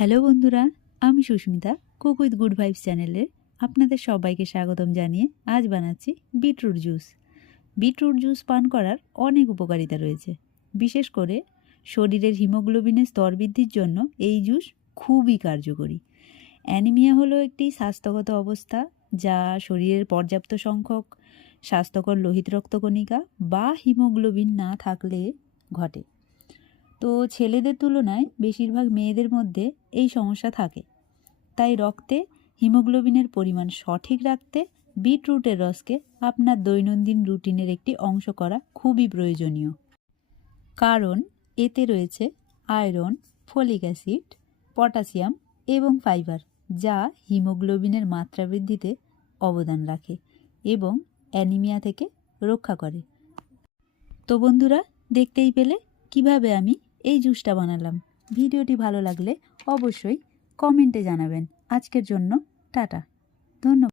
Hello বন্ধুরা, আমি Susmita cook with good vibes চ্যানেলে আপনাদের সবাইকে স্বাগতম জানিয়ে আজ বানাচ্ছি বিটরুট জুস। বিটরুট জুস পান করার অনেক উপকারিতা রয়েছে। বিশেষ করে শরীরের হিমোগ্লোবিনের স্তর বৃদ্ধির জন্য এই জুস খুবই কার্যকরী। অ্যানিমিয়া হলো একটি স্বাস্থ্যগত অবস্থা যা শরীরের পর্যাপ্ত সংখ্যক স্বাস্থ্যকর লোহিত রক্তকণিকা বা হিমোগ্লোবিন না থাকলে ঘটে। তো ছেলেদের তুলনায় বেশিরভাগ মেয়েদের মধ্যে এই সমস্যা থাকে। তাই রক্তে হিমোগ্লোবিনের পরিমাণ সঠিক রাখতে বিটরুটের রসকে আপনার দৈনন্দিন রুটিনের একটি অংশ করা খুবই প্রয়োজনীয়। কারণ এতে রয়েছে আয়রন, ফলিক অ্যাসিড, পটাশিয়াম এবং ফাইবার, যা হিমোগ্লোবিনের মাত্রা বৃদ্ধিতে অবদান রাখে এবং অ্যানিমিয়া থেকে রক্ষা করে। তো বন্ধুরা, দেখতেই পেলে কিভাবে আমি এই জুসটা বানালাম। ভিডিওটি ভালো লাগলে অবশ্যই কমেন্টে জানাবেন। আজকের জন্য টাটা, ধন্যবাদ।